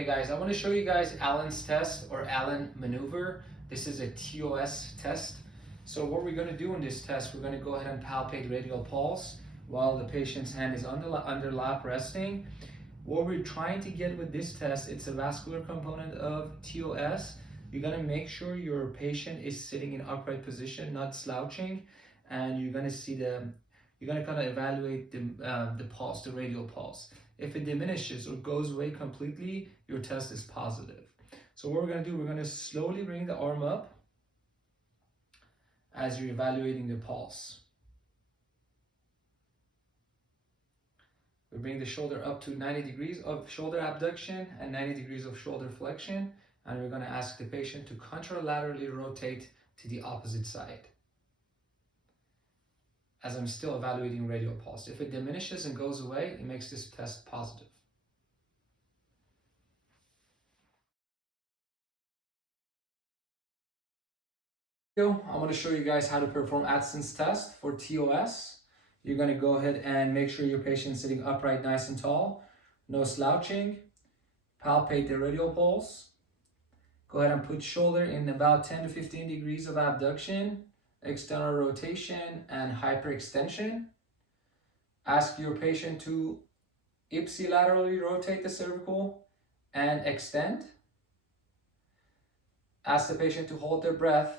Hey guys, I want to show you guys Allen's test or Allen maneuver. This is a TOS test. So what we're going to do in this test, we're going to go ahead and palpate radial pulse while the patient's hand is under lap resting. What we're trying to get with this test, it's a vascular component of TOS. You're going to make sure your patient is sitting in upright position, not slouching, and you're going to kind of evaluate the pulse, the radial pulse. If it diminishes or goes away completely, your test is positive. So what we're going to do, we're going to slowly bring the arm up as you're evaluating the pulse. We bring the shoulder up to 90 degrees of shoulder abduction and 90 degrees of shoulder flexion, and we're going to ask the patient to contralaterally rotate to the opposite side as I'm still evaluating radial pulse. If it diminishes and goes away, it makes this test positive. I want to show you guys how to perform Addison's test for TOS. You're going to go ahead and make sure your patient's sitting upright, nice and tall, no slouching. Palpate the radial pulse. Go ahead and put shoulder in about 10 to 15 degrees of abduction, external rotation, and hyperextension. Ask your patient to ipsilaterally rotate the cervical and extend. Ask the patient to hold their breath.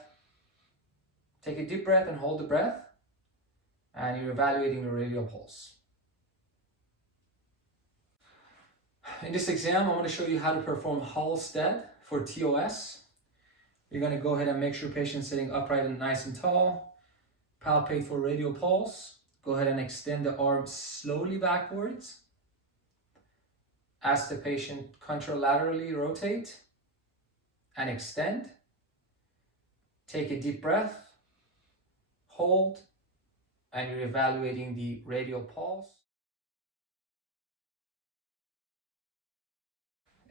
Take a deep breath and hold the breath, and you're evaluating the radial pulse. In this exam, I want to show you how to perform Halstead for TOS. You're going to go ahead and make sure patient's sitting upright and nice and tall. Palpate for radial pulse. Go ahead and extend the arm slowly backwards. Ask the patient contralaterally rotate and extend. Take a deep breath, hold, and you're evaluating the radial pulse.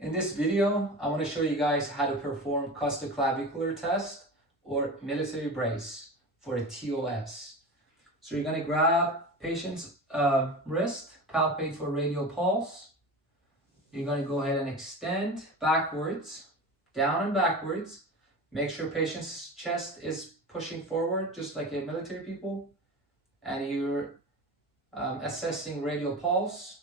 In this video, I want to show you guys how to perform costoclavicular test or military brace for a TOS. So you're going to grab patient's wrist, palpate for radial pulse. You're going to go ahead and extend backwards, down and backwards. Make sure patient's chest is pushing forward, just like a military people. And you're assessing radial pulse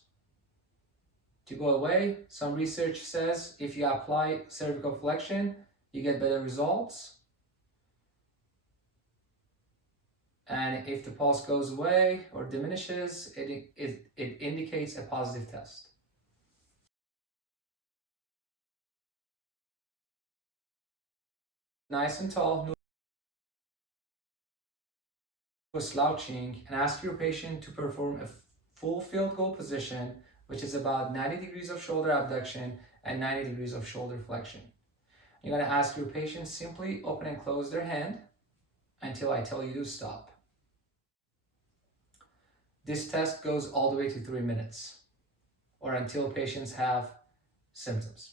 to go away. Some research says if you apply cervical flexion, you get better results. And if the pulse goes away or diminishes, it indicates a positive test. Nice and tall, no slouching, and ask your patient to perform a full field goal position, which is about 90 degrees of shoulder abduction and 90 degrees of shoulder flexion. You're going to ask your patient simply open and close their hand until I tell you to stop. This test goes all the way to 3 minutes or until patients have symptoms.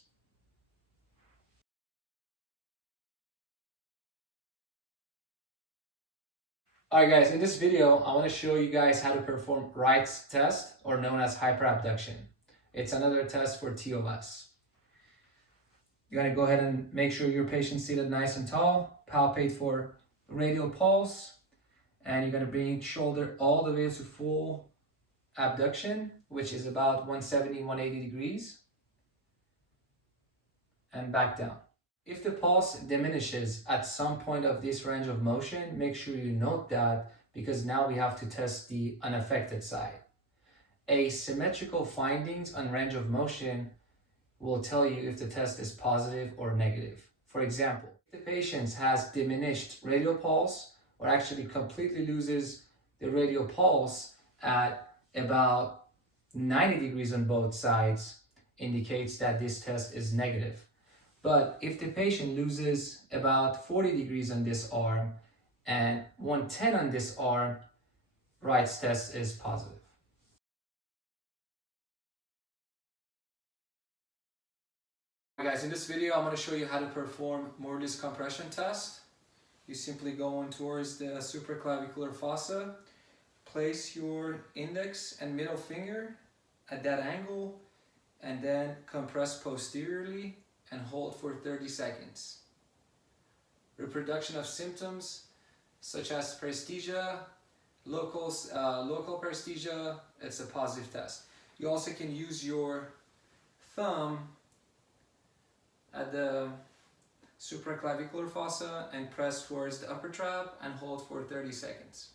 Alright guys, in this video, I want to show you guys how to perform Wright's test, or known as hyperabduction. It's another test for TOS. You're going to go ahead and make sure your patient's seated nice and tall, palpate for radial pulse, and you're going to bring shoulder all the way to full abduction, which is about 170, 180 degrees, and back down. If the pulse diminishes at some point of this range of motion, make sure you note that, because now we have to test the unaffected side. Asymmetrical findings on range of motion will tell you if the test is positive or negative. For example, if the patient has diminished radial pulse or actually completely loses the radial pulse at about 90 degrees on both sides, indicates that this test is negative. But if the patient loses about 40 degrees on this arm and 110 on this arm, Wright's test is positive. Guys, in this video, I'm going to show you how to perform Morley's compression test. You simply go on towards the supraclavicular fossa, place your index and middle finger at that angle, and then compress posteriorly and hold for 30 seconds. Reproduction of symptoms such as paresthesia, local paresthesia, it's a positive test. You also can use your thumb at the supraclavicular fossa and press towards the upper trap and hold for 30 seconds.